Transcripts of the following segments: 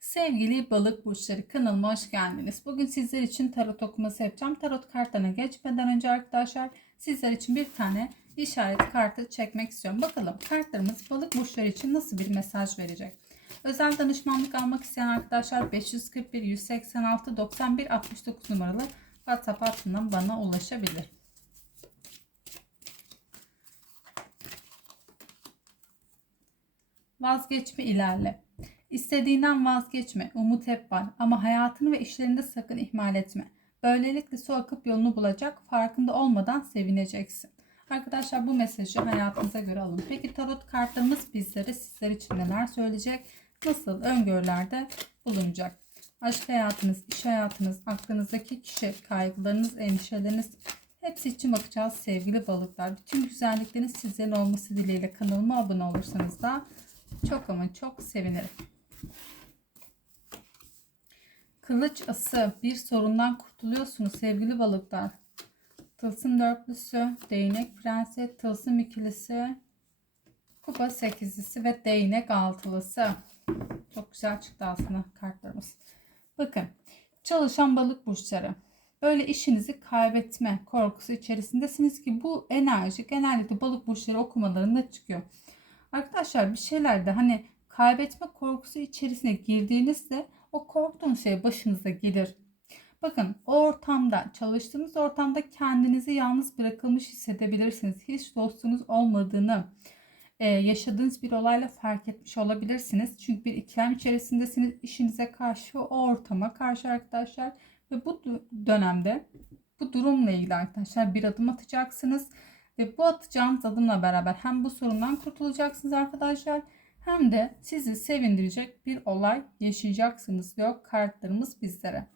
Sevgili balık burçları kanalıma hoş geldiniz. Bugün sizler için tarot okuması yapacağım. Tarot kartlarına geçmeden önce arkadaşlar sizler için bir tane işaret kartı çekmek istiyorum. Bakalım kartlarımız balık burçları için nasıl bir mesaj verecek? Özel danışmanlık almak isteyen arkadaşlar 541 186 91 69 numaralı WhatsApp hattından bana ulaşabilir. Vazgeçme ilerle. İstediğinden vazgeçme, umut hep var ama hayatını ve işlerinde sakın ihmal etme. Böylelikle su akıp yolunu bulacak, farkında olmadan sevineceksin. Arkadaşlar bu mesajı hayatınıza göre alın. Peki tarot kartlarımız bizlere sizler için neler söyleyecek? Nasıl öngörülerde bulunacak? Aşk hayatınız, iş hayatınız, aklınızdaki kişi, kaygılarınız, endişeleriniz hepsi için bakacağız sevgili balıklar. Bütün güzellikleriniz sizlerin olması dileğiyle kanalıma abone olursanız da çok ama çok sevinirim. Kılıç ası bir sorundan kurtuluyorsunuz sevgili balıklar. Tılsım dörtlüsü, değnek prensi, tılsım ikilisi, kupa sekizlisi ve değnek altılısı. Çok güzel çıktı aslında kartlarımız. Bakın çalışan balık burçları. Böyle işinizi kaybetme korkusu içerisindesiniz ki bu enerji genellikle balık burçları okumalarında çıkıyor. Arkadaşlar bir şeylerde hani kaybetme korkusu içerisine girdiğinizde o korktuğunuz şey başınıza gelir. Bakın o ortamda çalıştığınız ortamda kendinizi yalnız bırakılmış hissedebilirsiniz. Hiç dostunuz olmadığını e, yaşadığınız bir olayla fark etmiş olabilirsiniz. Çünkü bir ikilem içerisindesiniz işinize karşı o ortama karşı arkadaşlar ve bu dönemde bu durumla ilgili arkadaşlar bir adım atacaksınız. Ve bu atacağınız adımla beraber hem bu sorundan kurtulacaksınız arkadaşlar hem de sizi sevindirecek bir olay yaşayacaksınız diyor kartlarımız bizlere.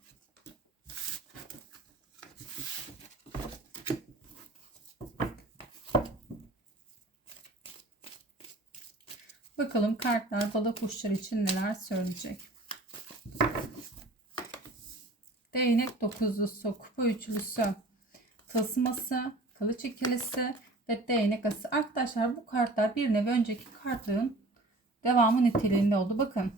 Bakalım kartlar balık kuşları için neler söyleyecek. Değnek dokuzlusu, kupa üçlüsü, tılsıması, kılıç ikilisi ve değnek ası. Arkadaşlar bu kartlar bir nevi önceki kartların devamı niteliğinde oldu. Bakın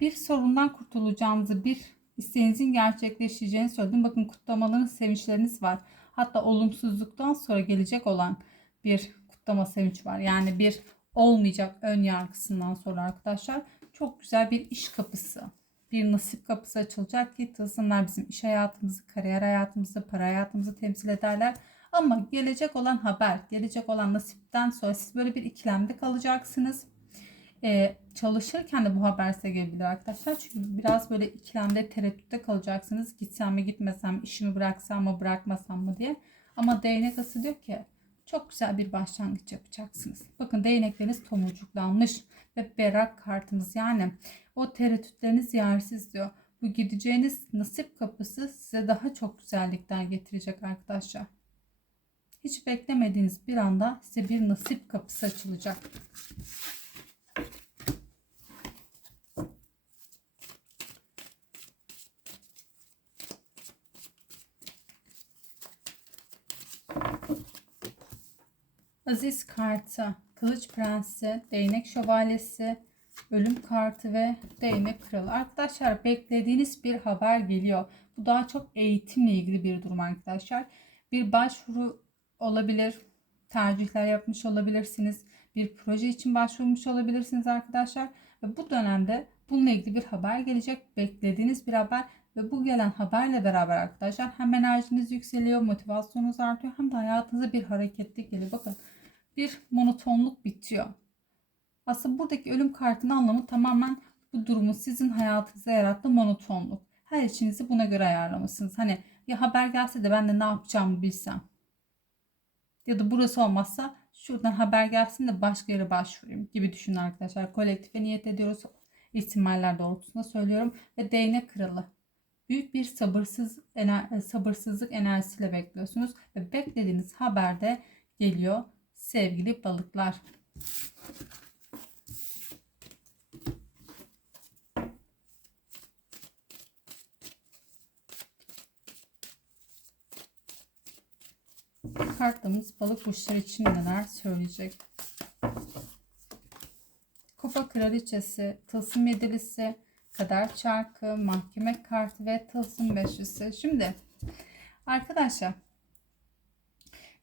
bir sorundan kurtulacağınızı, bir isteğinizin gerçekleşeceğini söyledim. Bakın kutlamalarınız, sevinçleriniz var. Hatta olumsuzluktan sonra gelecek olan bir kutlama sevinç var. Yani bir olmayacak ön yargısından sonra arkadaşlar çok güzel bir iş kapısı, bir nasip kapısı açılacak ki tılsımlar bizim iş hayatımızı, kariyer hayatımızı, para hayatımızı temsil ederler. Ama gelecek olan haber, gelecek olan nasipten sonra siz böyle bir ikilemde kalacaksınız. Ee, çalışırken de bu haber size gelebilir arkadaşlar. Çünkü biraz böyle ikilemde tereddütte kalacaksınız. Gitsem mi gitmesem, işimi bıraksam mı bırakmasam mı diye. Ama değnek ası diyor ki çok güzel bir başlangıç yapacaksınız. Bakın değnekleriniz tomurcuklanmış ve berrak kartınız yani o tereddütleriniz yersiz diyor. Bu gideceğiniz nasip kapısı size daha çok güzellikler getirecek arkadaşlar. Hiç beklemediğiniz bir anda size bir nasip kapısı açılacak. Aziz kartı, kılıç prensi, değnek şövalyesi, ölüm kartı ve değnek kralı. Arkadaşlar beklediğiniz bir haber geliyor. Bu daha çok eğitimle ilgili bir durum arkadaşlar. Bir başvuru olabilir. Tercihler yapmış olabilirsiniz. Bir proje için başvurmuş olabilirsiniz arkadaşlar. Ve bu dönemde bununla ilgili bir haber gelecek. Beklediğiniz bir haber ve bu gelen haberle beraber arkadaşlar hem enerjiniz yükseliyor, motivasyonunuz artıyor hem de hayatınıza bir hareketlik geliyor. Bakın bir monotonluk bitiyor. Aslında buradaki ölüm kartının anlamı tamamen bu durumu sizin hayatınıza yarattığı monotonluk. Her işinizi buna göre ayarlamışsınız. Hani ya haber gelse de ben de ne yapacağımı bilsem. Ya da burası olmazsa şuradan haber gelsin de başka yere başvurayım gibi düşünün arkadaşlar. Kolektife niyet ediyoruz. İhtimaller doğrultusunda söylüyorum. Ve değnek kralı. Büyük bir sabırsız ener sabırsızlık enerjisiyle bekliyorsunuz. Ve beklediğiniz haber de geliyor sevgili balıklar. Kartımız balık burçları için neler söyleyecek? Kupa kraliçesi, tılsım yedilisi, kader çarkı, mahkeme kartı ve tılsım beşlisi. Şimdi arkadaşlar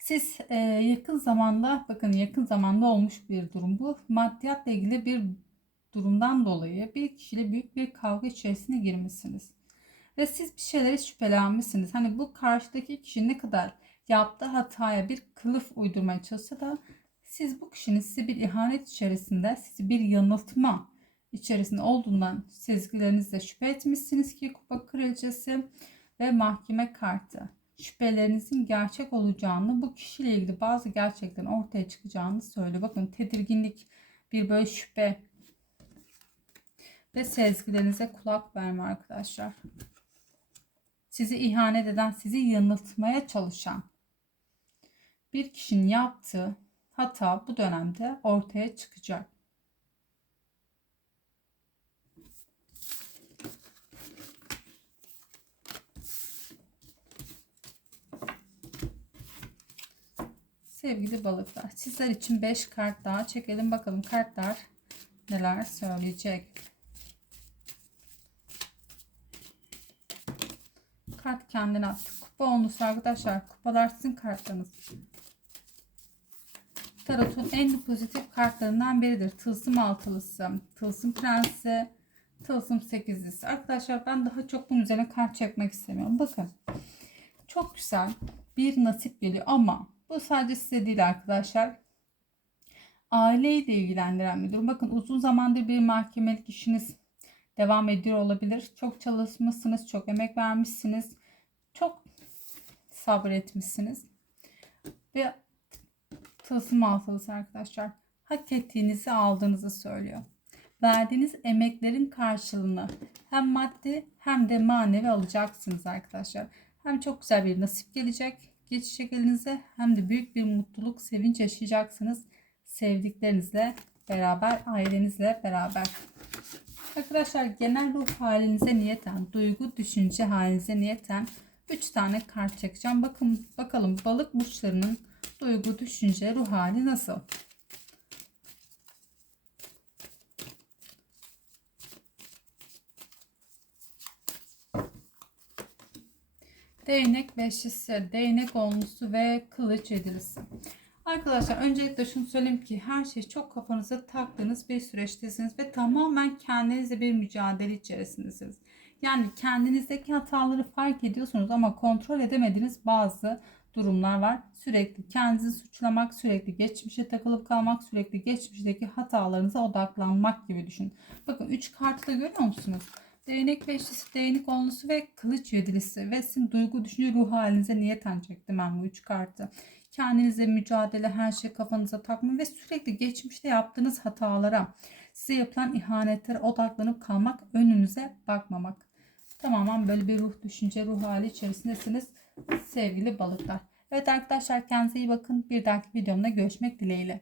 siz e, yakın zamanda bakın yakın zamanda olmuş bir durum bu. Maddiyatla ilgili bir durumdan dolayı bir kişiyle büyük bir kavga içerisine girmişsiniz. Ve siz bir şeylere şüphelenmişsiniz. Hani bu karşıdaki kişi ne kadar yaptığı hataya bir kılıf uydurmaya çalışsa da siz bu kişinin size bir ihanet içerisinde, sizi bir yanıltma içerisinde olduğundan sezgilerinizle şüphe etmişsiniz ki kupa kraliçesi ve mahkeme kartı şüphelerinizin gerçek olacağını, bu kişiyle ilgili bazı gerçeklerin ortaya çıkacağını söylüyor. Bakın tedirginlik, bir böyle şüphe ve sezgilerinize kulak verme arkadaşlar. Sizi ihanet eden, sizi yanıltmaya çalışan bir kişinin yaptığı hata bu dönemde ortaya çıkacak. Sevgili balıklar, sizler için 5 kart daha çekelim bakalım kartlar neler söyleyecek. Kart kendine attı. Kupa olmuş arkadaşlar. Kupalar sizin kartlarınız. Tarot'un en pozitif kartlarından biridir. Tılsım altılısı, tılsım prensi, tılsım sekizlisi. Arkadaşlar ben daha çok bunun üzerine kart çekmek istemiyorum. Bakın. Çok güzel bir nasip geliyor ama bu sadece size değil arkadaşlar. Aileyi de ilgilendiren bir durum. Bakın uzun zamandır bir mahkemelik işiniz devam ediyor olabilir. Çok çalışmışsınız, çok emek vermişsiniz. Çok sabretmişsiniz. Ve tılsım altılısı arkadaşlar. Hak ettiğinizi aldığınızı söylüyor. Verdiğiniz emeklerin karşılığını hem maddi hem de manevi alacaksınız arkadaşlar. Hem çok güzel bir nasip gelecek, geçecek elinize hem de büyük bir mutluluk, sevinç yaşayacaksınız. Sevdiklerinizle beraber, ailenizle beraber. Arkadaşlar genel ruh halinize niyeten, duygu, düşünce halinize niyeten 3 tane kart çekeceğim. Bakın bakalım balık burçlarının duygu, düşünce, ruh hali nasıl? Değnek beşlisi, değnek onlusu ve kılıç edilisi. Arkadaşlar öncelikle şunu söyleyeyim ki her şey çok kafanıza taktığınız bir süreçtesiniz ve tamamen kendinizle bir mücadele içerisindesiniz. Yani kendinizdeki hataları fark ediyorsunuz ama kontrol edemediğiniz bazı durumlar var. Sürekli kendinizi suçlamak, sürekli geçmişe takılıp kalmak, sürekli geçmişteki hatalarınıza odaklanmak gibi düşün. Bakın 3 kartı da görüyor musunuz? Değnek beşlisi, değnek onlusu ve kılıç yedilisi ve sizin duygu, düşünce, ruh halinize niyeten çektim ben bu üç kartı. Kendinize mücadele, her şey kafanıza takma ve sürekli geçmişte yaptığınız hatalara, size yapılan ihanetlere odaklanıp kalmak, önünüze bakmamak. Tamamen böyle bir ruh, düşünce, ruh hali içerisindesiniz sevgili balıklar. Evet arkadaşlar kendinize iyi bakın. Bir dahaki videomda görüşmek dileğiyle.